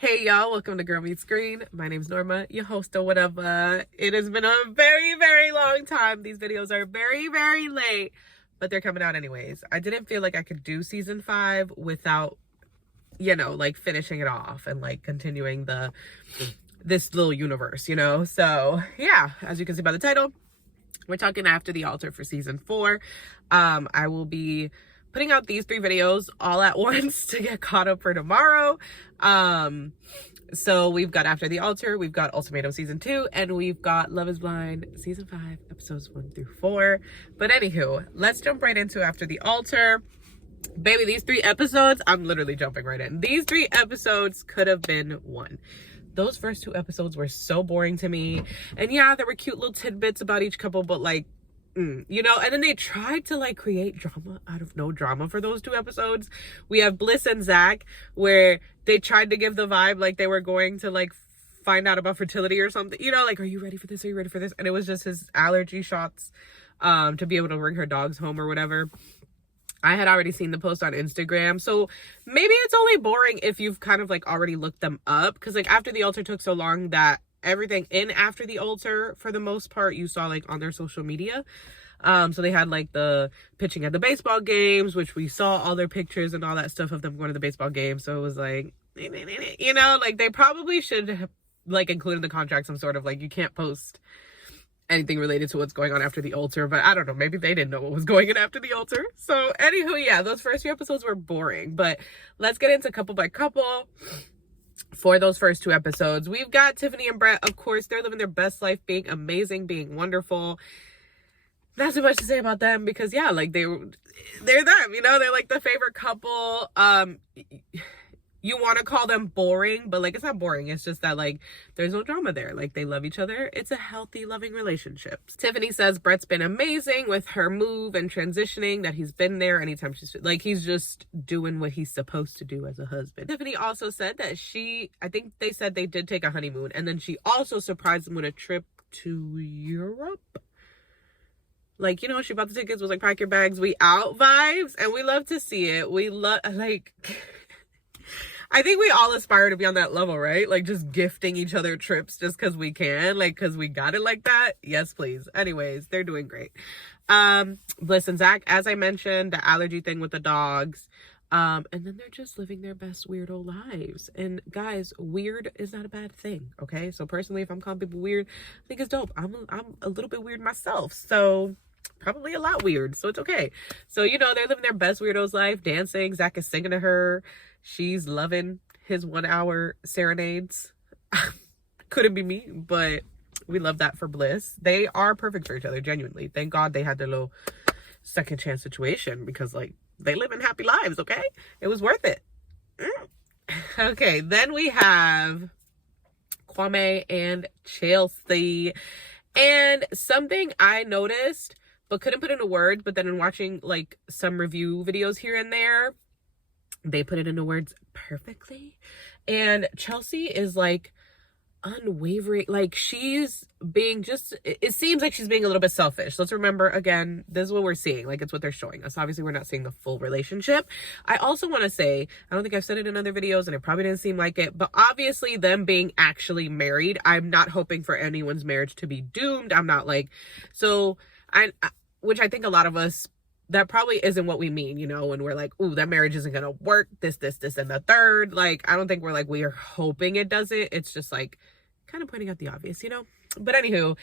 Hey y'all, welcome to Girl Meets Green. My name's Norma, your host or whatever. It has been a very, very long time. These videos are very, very late, but they're coming out anyways. I didn't feel like I could do season 5 without, like finishing it off and like continuing this little universe, So yeah, as you can see by the title, we're talking After the Altar for season 4. I will be putting out these 3 videos all at once to get caught up for tomorrow. So we've got After the Altar, we've got Ultimatum season 2, and we've got Love is Blind season 5, episodes 1 through 4. But anywho, let's jump right into After the Altar. Baby, these 3 episodes, I'm literally jumping right in. These 3 episodes could have been 1. Those first 2 episodes were so boring to me. And yeah, there were cute little tidbits about each couple, but like, and then they tried to like create drama out of no drama for those 2 episodes. We have Bliss and Zach, where they tried to give the vibe like they were going to like find out about fertility or something, like, are you ready for this? Are you ready for this? And it was just his allergy shots to be able to bring her dogs home or whatever. I had already seen the post on Instagram, so maybe it's only boring if you've kind of like already looked them up, because like After the Altar took so long that everything in After the Altar, for the most part, you saw like on their social media. So they had like the pitching at the baseball games, which we saw all their pictures and all that stuff of them going to the baseball game. So it was like, like they probably should have like included in the contract some sort of like, you can't post anything related to what's going on after the altar, but I don't know, maybe they didn't know what was going in after the altar. So anywho, yeah, those first few episodes were boring, but let's get into couple by couple. For those first 2 episodes, we've got Tiffany and Brett. Of course, they're living their best life, being amazing, being wonderful. Not too much to say about them because yeah, like they're them, they're like the favorite couple. You want to call them boring, but like it's not boring. It's just that like there's no drama there. Like they love each other. It's a healthy, loving relationship. Tiffany says Brett's been amazing with her move and transitioning, that he's been there anytime she's like, he's just doing what he's supposed to do as a husband. Tiffany also said that I think they said they did take a honeymoon, and then she also surprised them with a trip to Europe. Like, she bought the tickets, was like, pack your bags, we out vibes, and we love to see it. We love, like, I think we all aspire to be on that level, right? Like, just gifting each other trips just because we can, like, because we got it like that. Yes, please. Anyways, they're doing great. Bliss and Zach, as I mentioned, the allergy thing with the dogs. And then they're just living their best weirdo lives. And guys, weird is not a bad thing, okay? So personally, if I'm calling people weird, I think it's dope. I'm a little bit weird myself, so probably a lot weird, so it's okay. So, they're living their best weirdo's life, dancing. Zach is singing to her. She's loving his 1-hour serenades. Couldn't be me, but we love that for Bliss. They are perfect for each other, genuinely. Thank God they had their little second chance situation, because like they live in happy lives, okay? It was worth it. Okay, then we have Kwame and Chelsea. And something I noticed but couldn't put into words, but then in watching like some review videos here and there, they put it into words perfectly. And Chelsea is like unwavering, like she's being it seems like she's being a little bit selfish. Let's remember, again, this is what we're seeing, like it's what they're showing us. Obviously we're not seeing the full relationship. I also want to say, I don't think I've said it in other videos and it probably didn't seem like it, but obviously them being actually married, I'm not hoping for anyone's marriage to be doomed. I'm not like, so which I think a lot of us, that probably isn't what we mean, when we're like, ooh, that marriage isn't gonna work, this, and the third. Like, I don't think we're like, we are hoping it doesn't. It's just like kind of pointing out the obvious, But anywho,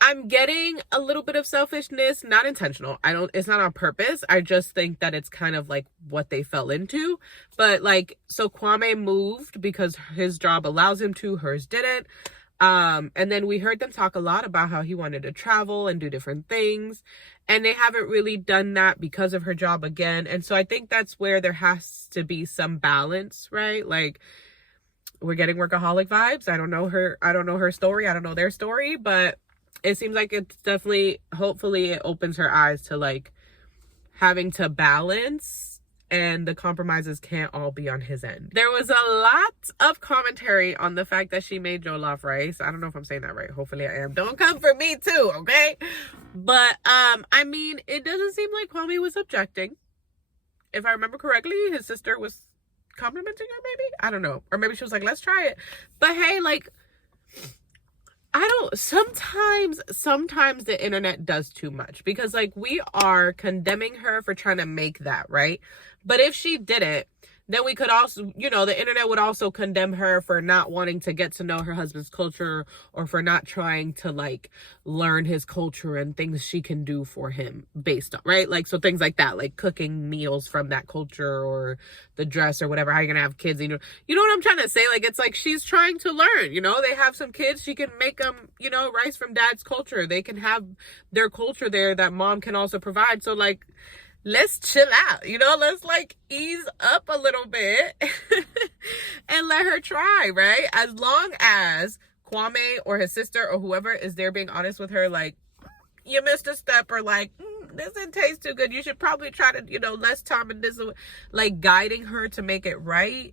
I'm getting a little bit of selfishness, not intentional. It's not on purpose. I just think that it's kind of like what they fell into. But like, so Kwame moved because his job allows him to, hers didn't. And then we heard them talk a lot about how he wanted to travel and do different things, and they haven't really done that because of her job again. And so I think that's where there has to be some balance, right? Like, we're getting workaholic vibes. I don't know her story. I don't know their story, but it seems like it's definitely, hopefully it opens her eyes to like having to balance, and the compromises can't all be on his end. There was a lot of commentary on the fact that she made jollof rice. I don't know if I'm saying that right. Hopefully I am. Don't come for me too, okay? But I mean, it doesn't seem like Kwame was objecting. If I remember correctly, his sister was complimenting her, maybe? I don't know. Or maybe she was like, let's try it. But hey, like, sometimes the internet does too much, because like we are condemning her for trying to make that, right? But if she didn't, then we could also, the internet would also condemn her for not wanting to get to know her husband's culture, or for not trying to like learn his culture and things she can do for him based on, right? Like, so things like that, like cooking meals from that culture, or the dress, or whatever, how you're gonna have kids, you know what I'm trying to say? Like, it's like she's trying to learn, they have some kids, she can make them, rice from dad's culture. They can have their culture there that mom can also provide. So like, let's chill out, let's like ease up a little bit and let her try, right? As long as Kwame or his sister or whoever is there being honest with her, like, you missed a step, or like, this didn't taste too good, you should probably try to, less time in this, like guiding her to make it right.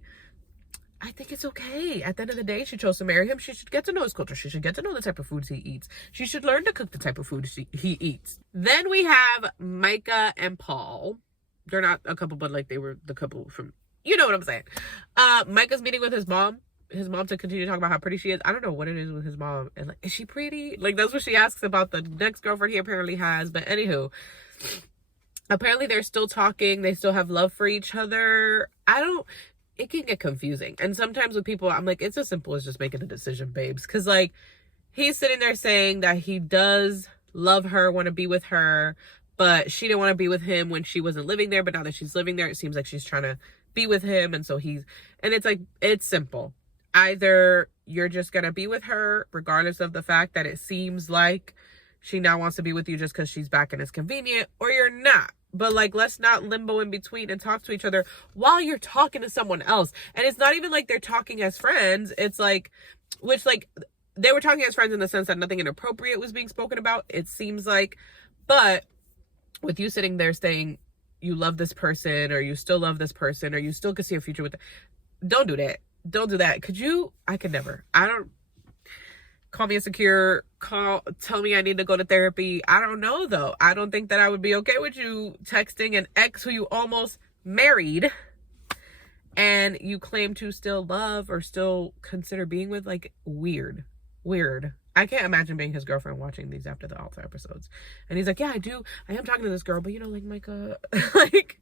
I think it's okay. At the end of the day, she chose to marry him. She should get to know his culture. She should get to know the type of foods he eats. She should learn to cook the type of food he eats. Then we have Micah and Paul. They're not a couple, but like they were the couple from, you know what I'm saying. Micah's meeting with his mom to continue talking about how pretty she is. I don't know what it is with his mom. And like, is she pretty? Like, that's what she asks about the next girlfriend he apparently has. But anywho, apparently they're still talking. They still have love for each other. It can get confusing. And sometimes with people, I'm like, it's as simple as just making a decision, babes. Because, like, he's sitting there saying that he does love her, want to be with her, but she didn't want to be with him when she wasn't living there. But now that she's living there, it seems like she's trying to be with him. And so and it's like, it's simple. Either you're just going to be with her, regardless of the fact that it seems like she now wants to be with you just because she's back and it's convenient, or you're not. But like, let's not limbo in between and talk to each other while you're talking to someone else. And it's not even like they're talking as friends. It's like, which like, they were talking as friends in the sense that nothing inappropriate was being spoken about, it seems like. But with you sitting there saying you love this person, or you still love this person, or you still could see a future with them, don't do that. Don't do that. I could never. Call me insecure, tell me I need to go to therapy. I don't know, though. I don't think that I would be okay with you texting an ex who you almost married and you claim to still love or still consider being with. Like, weird. I can't imagine being his girlfriend watching these after the altar episodes. And he's like, yeah, I am talking to this girl, but like Micah, like,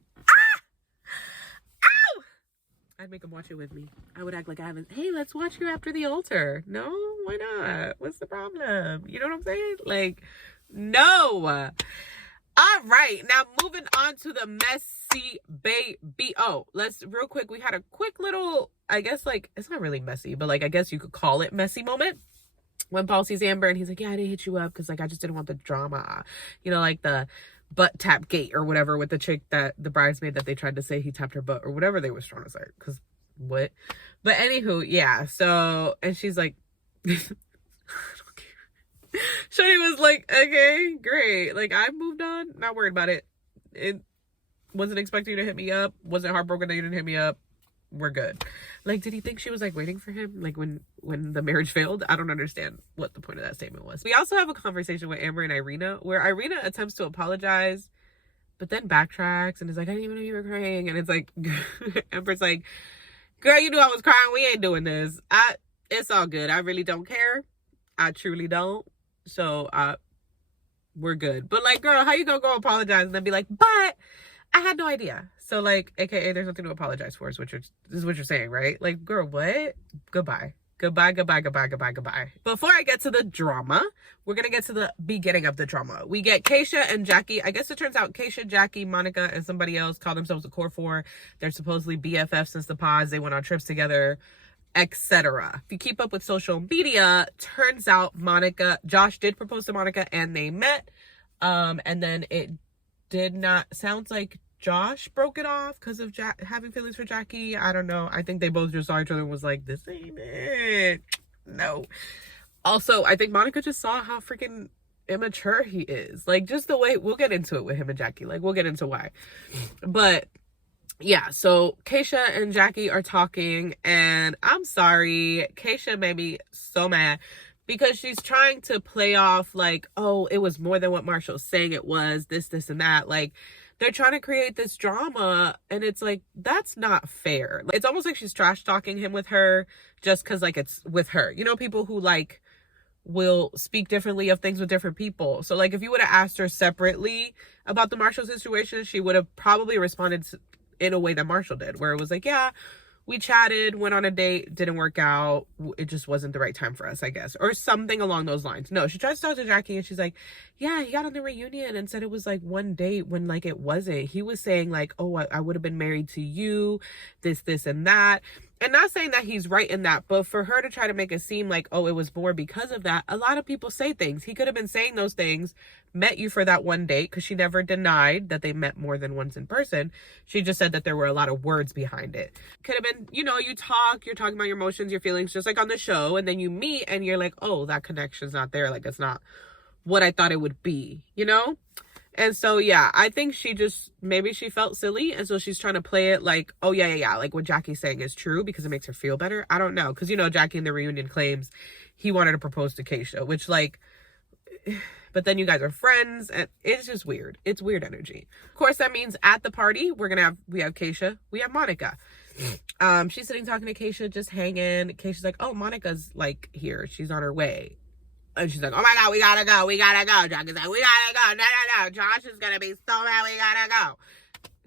I'd make him watch it with me. I would act like I haven't. Hey, let's watch you after the altar. No, why not? What's the problem? You know what I'm saying? Like, no. All right, now moving on to the messy baby. Oh, let's real quick. We had a quick little, I guess, like, it's not really messy, but like, I guess you could call it messy moment. When Paul sees Amber and he's like, yeah, I didn't hit you up because like I just didn't want the drama. Like the butt tap gate or whatever with the chick, that the bridesmaid that they tried to say he tapped her butt or whatever they was trying to say. Because what? But anywho, yeah. So, and she's like, I don't care. Shorty was like, okay, great. Like, I moved on. Not worried about it. It wasn't expecting you to hit me up. Wasn't heartbroken that you didn't hit me up. We're good. Like, did he think she was like waiting for him, like when the marriage failed? I don't understand what the point of that statement was. We also have a conversation with Amber and Irina where Irina attempts to apologize but then backtracks and is like, I didn't even know you were crying. And it's like, Amber's like, girl, you knew I was crying. We ain't doing this. It's all good. I really don't care. I truly don't. So we're good. But like, girl, how you gonna go apologize and then be like, but I had no idea. So like, AKA there's nothing to apologize for, is what you're saying, right? Like, girl, what? Goodbye. Goodbye. Before I get to the drama, we're going to get to the beginning of the drama. We get Keisha and Jackie. I guess it turns out Keisha, Jackie, Monica, and somebody else call themselves the Core Four. They're supposedly BFFs since the pods. They went on trips together, etc. If you keep up with social media, turns out Josh did propose to Monica and they met. And then it did not, sounds like Josh broke it off because of having feelings for Jackie. I don't know. I think they both just saw each other and was like, this ain't it. No. Also, I think Monica just saw how freaking immature he is. Like, just the way, we'll get into it with him and Jackie. Like, we'll get into why. But yeah, so Keisha and Jackie are talking, and I'm sorry, Keisha made me so mad because she's trying to play off like, oh, it was more than what Marshall's saying it was, this, and that. Like, they're trying to create this drama, and it's like, that's not fair. It's almost like she's trash talking him with her just because like it's with her. You know, people who like will speak differently of things with different people. So like if you would have asked her separately about the Marshall situation, she would have probably responded in a way that Marshall did, where it was like, yeah, we chatted, went on a date, didn't work out, it just wasn't the right time for us, I guess, or something along those lines. No, she tries to talk to Jackie and she's like, yeah, he got on the reunion and said it was like one date when like it wasn't. He was saying like, oh, I would have been married to you, this and that. And not saying that he's right in that, but for her to try to make it seem like, oh, it was more because of that. A lot of people say things. He could have been saying those things, met you for that one date, because she never denied that they met more than once in person. She just said that there were a lot of words behind it. Could have been, you know, you're talking about your emotions, your feelings, just like on the show, and then you meet and you're like, oh, that connection's not there. Like, it's not what I thought it would be, you know? And so, yeah, I think she just, maybe she felt silly. And so she's trying to play it like, oh, yeah. Like what Jackie's saying is true because it makes her feel better. I don't know. Because, you know, Jackie in the reunion claims he wanted to propose to Keisha, which like, but then you guys are friends and it's just weird. It's weird energy. Of course, that means at the party, we have Keisha, we have Monica. She's sitting talking to Keisha, just hanging. Keisha's like, oh, Monica's like here. She's on her way. And she's like, oh my God, we gotta go. Jackie's like, we gotta go. No. Josh is gonna be so mad, we gotta go.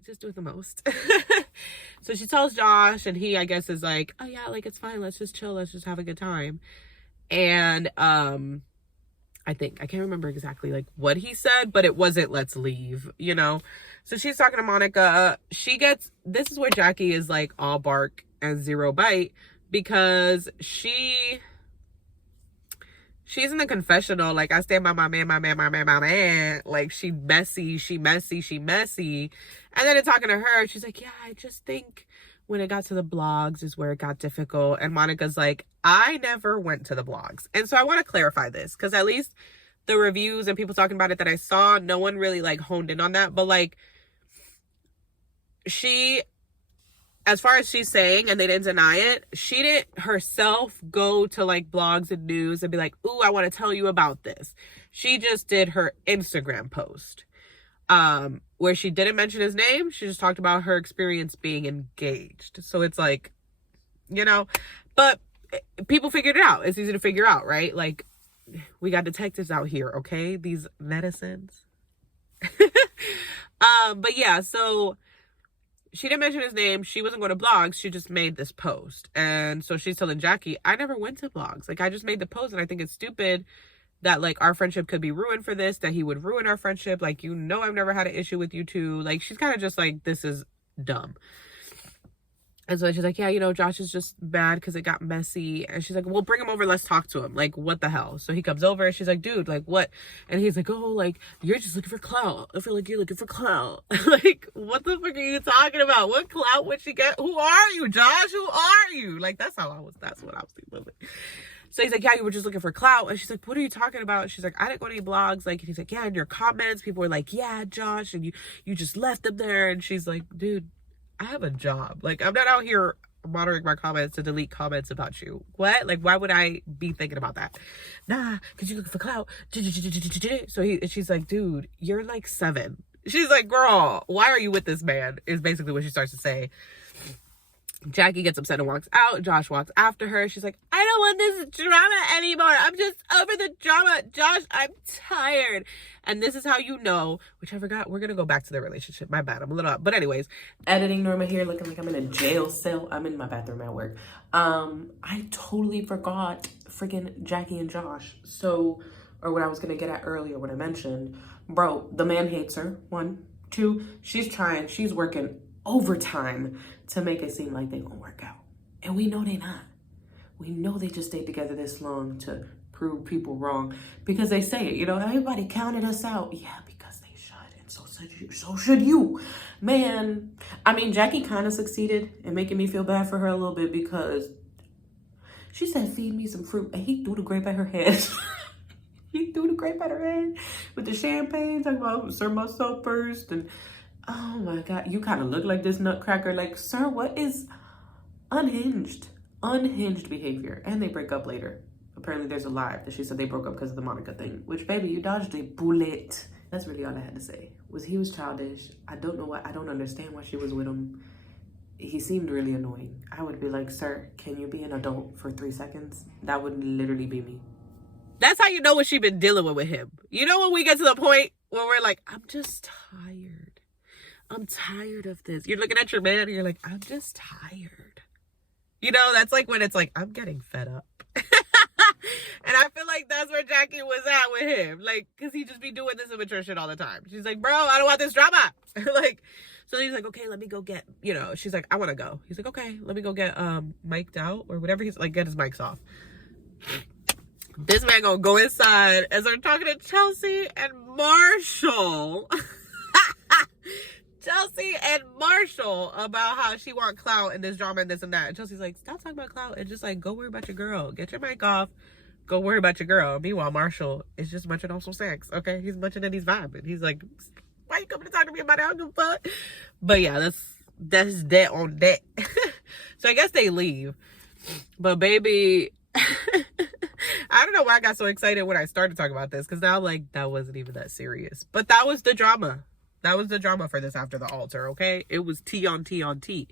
Just do it the most. So she tells Josh, and he, I guess, is like, oh yeah, like it's fine. Let's just chill. Let's just have a good time. And I can't remember exactly like what he said, but it wasn't let's leave, you know? So she's talking to Monica. This is where Jackie is like all bark and zero bite, because she's in the confessional, like, I stand by my man. Like, she messy. And then in talking to her, she's like, yeah, I just think when it got to the blogs is where it got difficult. And Monica's like, I never went to the blogs. And so I want to clarify this, because at least the reviews and people talking about it that I saw, no one really, like, honed in on that. But, like, as far as she's saying, and they didn't deny it, she didn't herself go to like blogs and news and be like, ooh, I want to tell you about this. She just did her Instagram post, where she didn't mention his name. She just talked about her experience being engaged. So it's like, you know, but people figured it out. It's easy to figure out, right? Like, we got detectives out here, okay? These medicines. But yeah, so she didn't mention his name. She wasn't going to blogs. She just made this post. And so she's telling Jackie, I never went to blogs. Like, I just made the post, and I think it's stupid that, like, our friendship could be ruined for this, that he would ruin our friendship. Like, you know, I've never had an issue with you two. Like, she's kind of just like, this is dumb. And so she's like, yeah, you know, Josh is just mad because it got messy. And she's like, well, bring him over. Let's talk to him. Like, what the hell? So he comes over and she's like, dude, like, what? And he's like, oh, like, you're just looking for clout. I feel like you're looking for clout. Like, what the fuck are you talking about? What clout would she get? Who are you, Josh? Who are you? Like, that's what I was thinking. So he's like, yeah, you were just looking for clout. And she's like, what are you talking about? She's like, I didn't go to any blogs. Like, and he's like, yeah, in your comments, people were like, yeah, Josh, and you just left them there. And she's like, dude, I have a job. Like, I'm not out here monitoring my comments to delete comments about you. What? Like, why would I be thinking about that? Nah, because you're looking for clout. So she's like, dude, you're like 7. She's like, girl, why are you with this man? Is basically what she starts to say. Jackie gets upset and walks out. Josh walks after her. She's like, I don't want this drama anymore. I'm just over the drama. Josh, I'm tired. And this is how you know, which I forgot. We're going to go back to the relationship. My bad. I'm a little up. But anyways, editing Norma here, looking like I'm in a jail cell. I'm in my bathroom at work. I totally forgot freaking Jackie and Josh. So, or what I was going to get at earlier when I mentioned, bro, the man hates her. 1, 2, she's trying. She's working overtime to make it seem like they gonna work out, and we know they not. We know they just stayed together this long to prove people wrong, because they say it, you know, everybody counted us out. Yeah, because they should, and so should you, man. I mean, Jackie kind of succeeded in making me feel bad for her a little bit, because she said, feed me some fruit, and he threw the grape at her head. He threw the grape at her head with the champagne, talking about serve myself first. And oh my God, you kind of look like this nutcracker. Like, sir, what is unhinged behavior? And they break up later. Apparently there's a lie that she said they broke up because of the Monica thing, which, baby, you dodged a bullet. That's really all I had to say. He was childish. I don't know why. I don't understand why she was with him. He seemed really annoying. I would be like, sir, can you be an adult for 3 seconds? That would literally be me. That's how you know what she been dealing with him. You know when we get to the point where we're like, I'm just tired. I'm tired of this. You're looking at your man and you're like, I'm just tired. You know, that's like when it's like, I'm getting fed up. And I feel like that's where Jackie was at with him. Like, because he just be doing this immature shit all the time. She's like, bro, I don't want this drama. Like, so he's like, okay, let me go get, you know, she's like, I want to go. He's like, okay, let me go get mic'd out or whatever. He's like, get his mics off. This man gonna go inside and start talking to Chelsea and Marshall. Chelsea and Marshall about how she want clout and this drama and this and that. And Chelsea's like, stop talking about clout and just like go worry about your girl. Get your mic off. Go worry about your girl. Meanwhile, Marshall is just munching on some sex. Okay, he's munching and he's vibing. He's like, why you coming to talk to me about it? I don't give a fuck. But yeah, that's that on that. So I guess they leave. But baby, I don't know why I got so excited when I started talking about this, because now like that wasn't even that serious. But that was the drama. That was the drama for this after the altar, okay? It was tea on tea on tea.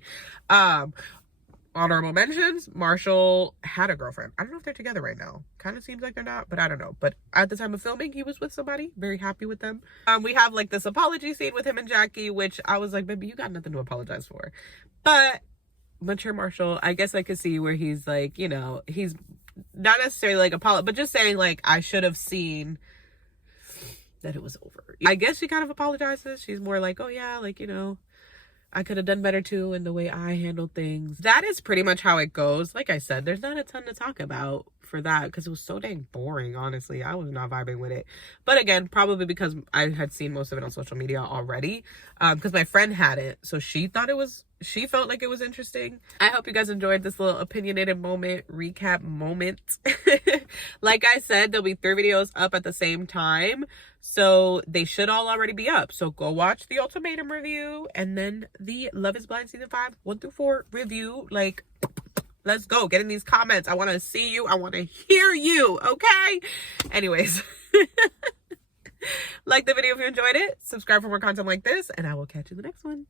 Honorable mentions, Marshall had a girlfriend. I don't know if they're together right now. Kind of seems like they're not, but I don't know. But at the time of filming, he was with somebody. Very happy with them. We have like this apology scene with him and Jackie, which I was like, baby, you got nothing to apologize for. But mature Marshall, I guess I could see where he's like, you know, he's not necessarily like but just saying like, I should have seen that it was over. I guess she kind of apologizes. She's more like, oh yeah, like, you know, I could have done better too in the way I handled things. That is pretty much how it goes. Like I said, there's not a ton to talk about for that because it was so dang boring, honestly. I was not vibing with it. But again, probably because I had seen most of it on social media already, because my friend had it. So she felt like it was interesting. I hope you guys enjoyed this little opinionated recap moment. Like I said, there'll be 3 videos up at the same time. So they should all already be up. So go watch the Ultimatum review and then the Love is Blind Season 5, 1 through 4 review. Like, let's go. Get in these comments. I want to see you. I want to hear you. Okay? Anyways. Like the video if you enjoyed it. Subscribe for more content like this. And I will catch you in the next one.